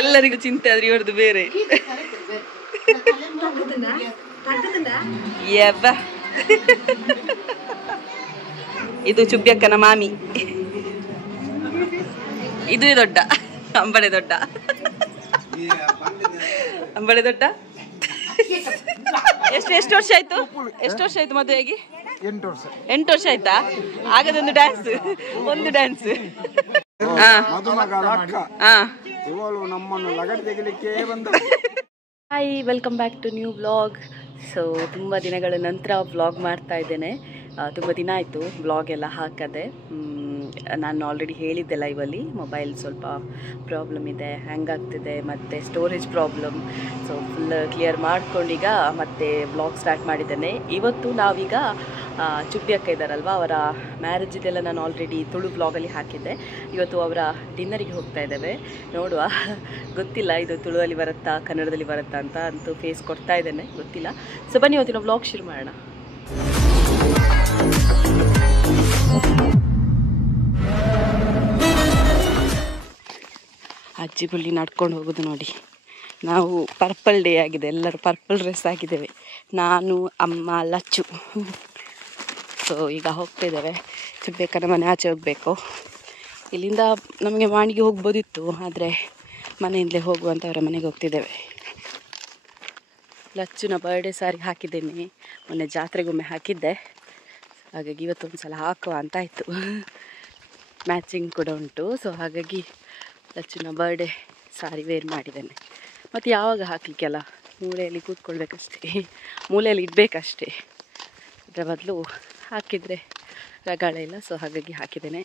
ಎಲ್ಲರಿಗೂ ಚಿಂತೆ ಆದ್ರೆ ಇವರದು ಬೇರೆ. ಇದು ಚುಬ್ಬಿಯಕ್ಕನ ಮಾಮಿ, ಇದು ದೊಡ್ಡ ಅಂಬಳೆ ದೊಡ್ಡ ಅಂಬಳೆ ದೊಡ್ಡ. ಎಷ್ಟು ವರ್ಷ ಆಯ್ತು? ಎಷ್ಟು ವರ್ಷ ಆಯ್ತು ಮದುವೆಯಾಗಿ? 8 ವರ್ಷ ಆಯ್ತಾ? ಆಗದೊಂದು ಡ್ಯಾನ್ಸ್, ಒಂದು dance. Hi, welcome back to new vlog. So ತುಂಬ ದಿನಗಳ ನಂತರ ವ್ಲಾಗ್ ಮಾಡ್ತಾ ಇದ್ದೇನೆ. ತುಂಬ ದಿನ ಆಯಿತು ವ್ಲಾಗ್ ಎಲ್ಲ ಹಾಕದೆ. ನಾನು ಆಲ್ರೆಡಿ ಹೇಳಿದ್ದೆ ಲೈವಲ್ಲಿ, ಮೊಬೈಲ್ ಸ್ವಲ್ಪ ಪ್ರಾಬ್ಲಮ್ ಇದೆ, ಹ್ಯಾಂಗ್ ಆಗ್ತಿದೆ, ಮತ್ತು storage problem. So full clear ಮಾಡ್ಕೊಂಡೀಗ ಮತ್ತೆ ವ್ಲಾಗ್ ಸ್ಟಾರ್ಟ್ ಮಾಡಿದ್ದೇನೆ. ಇವತ್ತು ನಾವೀಗ ಚುಬ್ಬಿ ಅಕ್ಕ ಇದ್ದಾರಲ್ವ, ಅವರ ಮ್ಯಾರೇಜಿದೆಲ್ಲ ನಾನು ಆಲ್ರೆಡಿ ತುಳು ವ್ಲಾಗಲ್ಲಿ ಹಾಕಿದ್ದೆ. ಇವತ್ತು ಅವರ ಡಿನ್ನರಿಗೆ ಹೋಗ್ತಾ ಇದ್ದೇವೆ. ನೋಡುವ, ಗೊತ್ತಿಲ್ಲ ಇದು ತುಳುವಲ್ಲಿ ಬರುತ್ತಾ ಕನ್ನಡದಲ್ಲಿ ಬರುತ್ತಾ ಅಂತ. ಅಂತೂ ಫೇಸ್ ಕೊಡ್ತಾ ಇದ್ದೇನೆ, ಗೊತ್ತಿಲ್ಲ. ಸೊ ಬನ್ನಿ ಇವತ್ತಿನ ವ್ಲಾಗ್ ಶುರು ಮಾಡೋಣ. ಅಜ್ಜಿ ಬಳ್ಳಿ ನಡ್ಕೊಂಡು ಹೋಗೋದು ನೋಡಿ. ನಾವು ಪರ್ಪಲ್ ಡೇ ಆಗಿದೆ, ಎಲ್ಲರೂ ಪರ್ಪಲ್ ಡ್ರೆಸ್ ಹಾಕಿದ್ದೇವೆ, ನಾನು ಅಮ್ಮ ಲಚ್ಚು. ಸೊ ಈಗ ಹೋಗ್ತಾ ಇದ್ದೇವೆ, ಚುಬ್ಬೇಕನ ಮನೆ ಆಚೆ ಹೋಗಬೇಕು. ಇಲ್ಲಿಂದ ನಮಗೆ ವಾಣಿಗೆ ಹೋಗ್ಬೋದಿತ್ತು, ಆದರೆ ಮನೆಯಿಂದಲೇ ಹೋಗುವಂತ ಅವರ ಮನೆಗೆ ಹೋಗ್ತಿದ್ದೇವೆ. ಲಚ್ಚುನ ಬರ್ಡೇ ಸಾರಿ ಹಾಕಿದ್ದೇನೆ, ಮೊನ್ನೆ ಜಾತ್ರೆಗೊಮ್ಮೆ ಹಾಕಿದ್ದೆ, ಹಾಗಾಗಿ ಇವತ್ತೊಂದು ಸಲ ಹಾಕುವ ಅಂತ ಆಯಿತು. ಮ್ಯಾಚಿಂಗ್ ಕೂಡ ಉಂಟು. ಸೊ ಹಾಗಾಗಿ ಲಚ್ಚುನ ಬರ್ಡೇ ಸಾರಿ ವೇರ್ ಮಾಡಿದ್ದೇನೆ. ಮತ್ತು ಯಾವಾಗ ಹಾಕಲಿಕ್ಕೆಲ್ಲ ಮೂಲೆಯಲ್ಲಿ ಕೂತ್ಕೊಳ್ಬೇಕಷ್ಟೇ, ಮೂಲೆಯಲ್ಲಿ ಇಡಬೇಕಷ್ಟೇ, ಅದರ ಬದಲು ಹಾಕಿದರೆ ರಗಾಳ ಇಲ್ಲ. ಸೊ ಹಾಗಾಗಿ ಹಾಕಿದ್ದೇನೆ.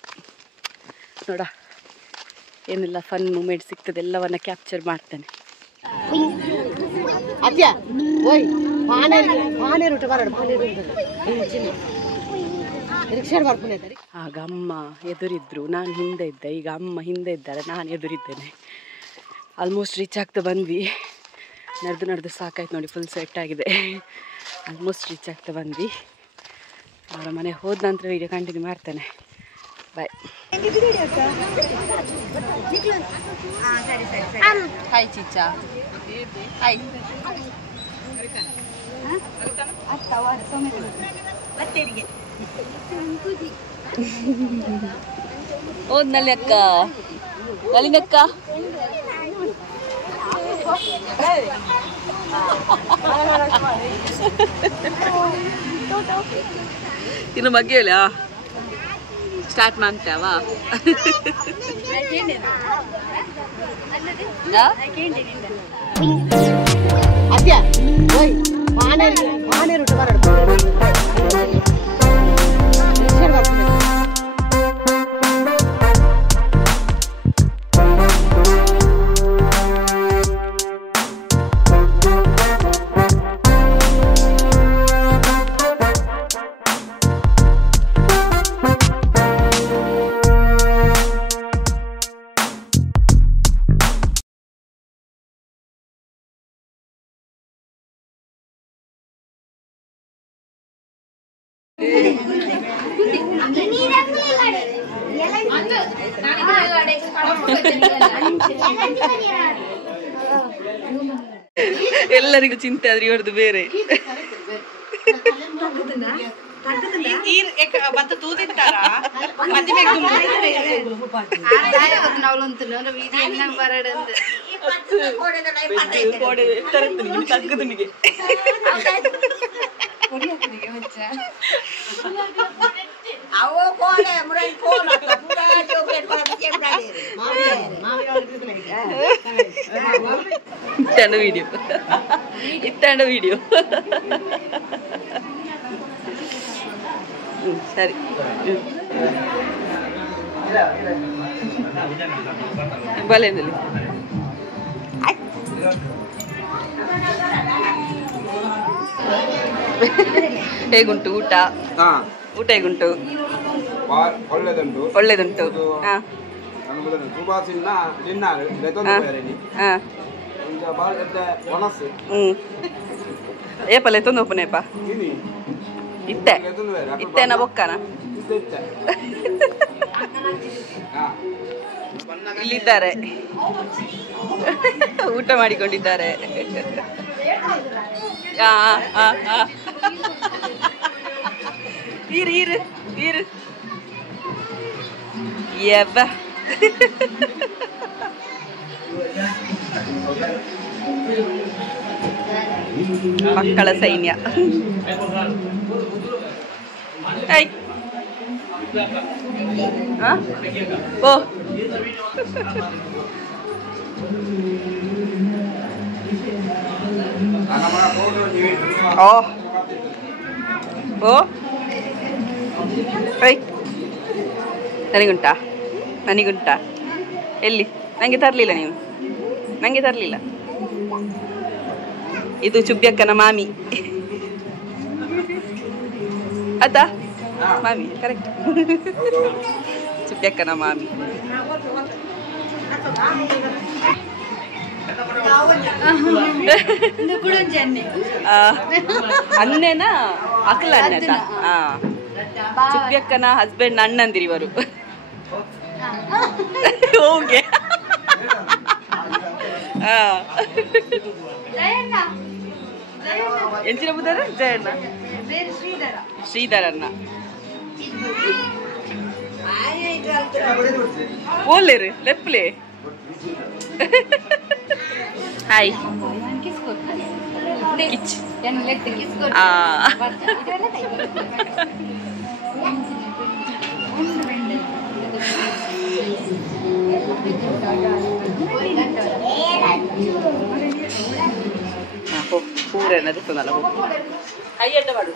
ನೋಡ, ಏನೆಲ್ಲ ಫನ್ ಮೂಮೆಂಟ್ ಸಿಗ್ತದೆ ಎಲ್ಲವನ್ನ ಕ್ಯಾಪ್ಚರ್ ಮಾಡ್ತೇನೆ. ಆಗ ಅಮ್ಮ ಎದುರಿದ್ರು, ನಾನು ಹಿಂದೆ ಇದ್ದೆ. ಈಗ ಅಮ್ಮ ಹಿಂದೆ ಇದ್ದಾರೆ, ನಾನು ಎದುರಿದ್ದೇನೆ. ಆಲ್ಮೋಸ್ಟ್ ರೀಚ್ ಆಗ್ತಾ ಬಂದ್ವಿ. ನಡೆದು ಸಾಕಾಯ್ತು ನೋಡಿ, ಫುಲ್ ಸೆಟ್ ಆಗಿದೆ. ಆಲ್ಮೋಸ್ಟ್ ರೀಚ್ ಆಗ್ತಾ ಬಂದ್ವಿ. ಅವರ ಮನೆ ಹೋದ ನಂತರ ವೀಡಿಯೋ ಕಂಟಿನ್ಯೂ ಮಾಡ್ತೇನೆ. ಬಾಯ್. Hi ಚಿಚ್ಚಾ, hi. ಹೋದ್ನಲ್ಲಿ ಅಕ್ಕ, ನಲಿನಕ್ಕ. ಇನ್ನು ಬಗ್ಗೆ ಹೇಳ ಸ್ಟಾರ್ಟ್ ಮಾಡ್ತೇವ. ಎಲ್ಲರಿಗೂ ಚಿಂತೆ ಆದ್ರೆ ಇವರದು ಬೇರೆ. ಇತ್ತಾಂಡ ವಿಡಿಯೋ ಸರಿ. ಬಲೆಯಲ್ಲಿ ಹೇಗುಂಟು ಊಟ? ಊಟ ಹೇಗುಂಟು? ಒಳ್ಳೆದುಂಟು. ಏಪಲ್ಲ ತೊಂದೋಪನೇಪ ಇತ್ತೆ ಇತ್ತೇನ ಬೊಕ್ಕನ ಇಲ್ಲಿದ್ದಾರೆ, ಊಟ ಮಾಡಿಕೊಂಡಿದ್ದಾರೆ. ಈರು ಯಬ್ಬ ಮಕ್ಕಳ ಸೈನ್ಯ. ಓ ಓ ನನಗುಂಟಾ ಎಲ್ಲಿ? ನನಗೆ ತರಲಿಲ್ಲ ನೀವು, ನನಗೆ ತರಲಿಲ್ಲ. ಇದು ಚುಬ್ಬಿಯಕ್ಕನ ಮಾಮಿ ಅದಾ? ಮಾಮಿ ಕರೆಕ್ಟ್, ಚುಬ್ಬಿಯಕ್ಕನ ಮಾಮಿ. ಅನ್ನೇನ ಅಕ್ಕಲ ಅಣ್ಣ ಚುಬ್ಬಿಯಕ್ಕನ ಹಸ್ಬೆಂಡ್ ಅಣ್ಣಂದಿರಿ ಇವರು. ಹೋಗೆ ಎಂಚಿನ ಬುದ್ಧಾರ ಜಯಣ್ಣ ಶ್ರೀಧರಣ್ಣ ಓಲೇರು ಲೆಪ್ಲೆ. ಹಾಯ್ ಕಿಚ್ ಪೂರ ನದಿಸ್ತದಲ್ಲ ಕೈ ಅಡ್ಡ ಮಾಡು.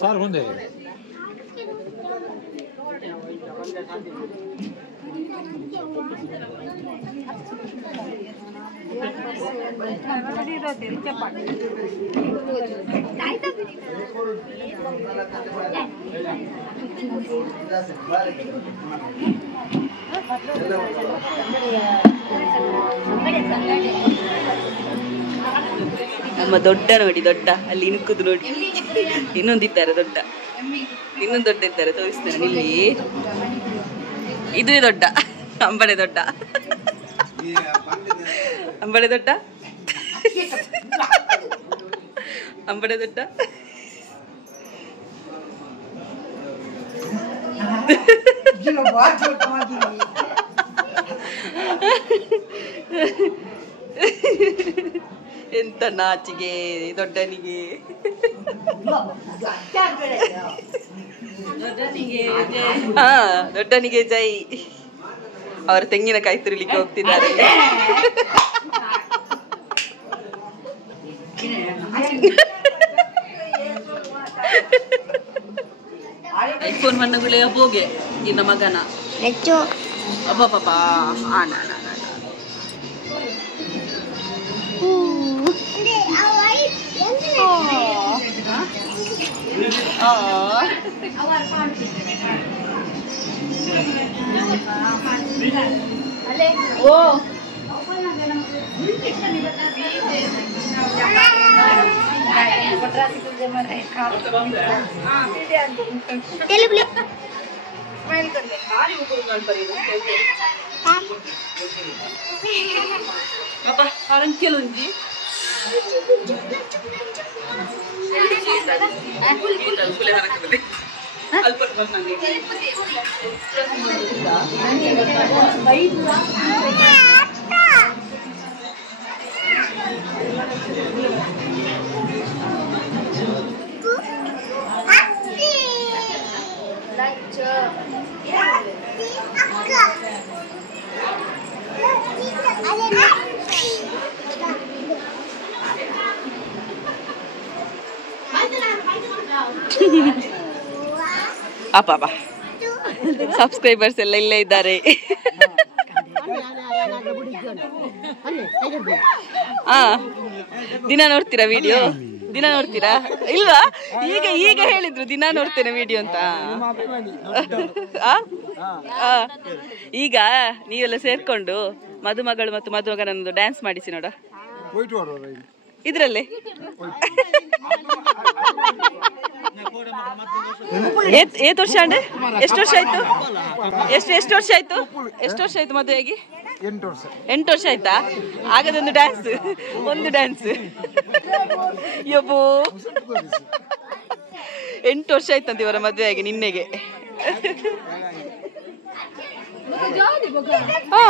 ಸಾರು ಒಂದೇ ನಮ್ಮ ದೊಡ್ಡ ನೋಡಿ, ದೊಡ್ಡ ಅಲ್ಲಿ ಇಣುಕುದು ನೋಡಿ. ಇನ್ನೊಂದಿದ್ದಾರೆ ದೊಡ್ಡ, ಇನ್ನೊಂದು ದೊಡ್ಡ ಇದ್ದಾರೆ, ತೋರಿಸ್ತೇನೆ ಇಲ್ಲಿ. ಇದು ದೊಡ್ಡ ಅಂಬಡೆ ದೊಡ್ಡ, ಅಂಬಡೆ ದೊಡ್ಡ, ಅಂಬಡೆ ದೊಡ್ಡ. ಎಂತ ನಾಚಿಗೆ ದೊಡ್ಡನಿಗೆ. ಹಾ, ದೊಡ್ಡನಿಗೆ ಜೈ. ಅವರು ತೆಂಗಿನಕಾಯಿ ತುರಿಲಿಕ್ಕೆ ಹೋಗ್ತಿದ್ದಾರೆ. ಐಫೋನ್ ಮಣ್ಣಗುಳೆಯ ಹೋಗೆ ಇನ್ನ ಮಗನ ಅಬ್ಬ ಪಾಪ ಆನ ಓ apa orang kilo ini ಅಪ್ಪ ಸಬ್ಸ್ಕ್ರೈಬರ್ಸ್ ಎಲ್ಲ ಇಲ್ಲೇ ಇದ್ದಾರೆ. ಹಾ, ದಿನ ನೋಡ್ತೀರಾ ವಿಡಿಯೋ? ದಿನ ನೋಡ್ತೀರಾ ಇಲ್ವಾ? ಈಗ ಈಗ ಹೇಳಿದ್ರು ದಿನ ನೋಡ್ತೇನೆ ವಿಡಿಯೋ ಅಂತ. ಈಗ ನೀವೆಲ್ಲ ಸೇರ್ಕೊಂಡು ಮದುಮಗಳು ಮತ್ತು ಮದುಮಗನೊಂದು ಡ್ಯಾನ್ಸ್ ಮಾಡಿಸಿ ನೋಡ ಇದ್ರಲ್ಲಿ. ಏತ್ ವರ್ಷ ಅಂಡೆ? ಎಷ್ಟು ವರ್ಷ ಆಯ್ತು? ಎಷ್ಟು ವರ್ಷ ಆಯ್ತು? ಎಷ್ಟು ವರ್ಷ ಆಯ್ತು ಮದುವೆಯಾಗಿ? 8 ವರ್ಷ ಆಯ್ತಾ? ಆಗದೊಂದು ಡ್ಯಾನ್ಸ್, ಒಂದು ಡ್ಯಾನ್ಸ್. ಯಬ್ಬೋ 8 ವರ್ಷ ಆಯ್ತಂತ ಇವರ ಮದುವೆಯಾಗಿ ನಿನ್ನೆಗೆ. ಹಾ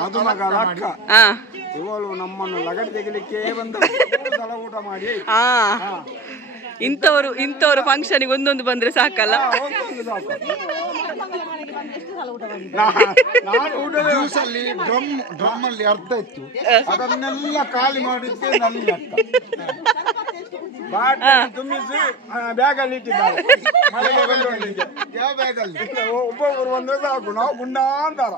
ಮದುಮಗಳ ಅಕ್ಕ ಇವಳು ನಮ್ಮನ್ನು ಲಗಡೆ ತೆಗಿಲಿಕ್ಕೆ ಬಂದ ಊಟ ಮಾಡಿ. ಇಂಥವ್ರು ಫಂಕ್ಷನ್ಗೆ ಒಂದೊಂದು ಬಂದ್ರೆ ಸಾಕಲ್ಲ. ಜ್ಯೂಸಲ್ಲಿ ಡ್ರಮ್ ಅಲ್ಲಿ ಅರ್ಧ ಇತ್ತು, ಅದನ್ನೆಲ್ಲ ಖಾಲಿ ಮಾಡಿದ್ದೆ ನನ್ನ ಅಕ್ಕ. ಬಾಟಲಿ ತುಂಬಿಸಿ ಬ್ಯಾಗ್ ಅಲ್ಲಿ ಇಟ್ಟಿದ್ದಾರೆ. ಮಳೆಗೆ ಬಂದವನಿಗೆ ಯಾವ ಬ್ಯಾಗ್ ಅಲ್ಲಿ ಒಬ್ಬೊಬ್ಬರು ಬಂದ್ರೆ ಸಾಕು, ನಾವು ಗುಂಡ ಅಂತಾರ.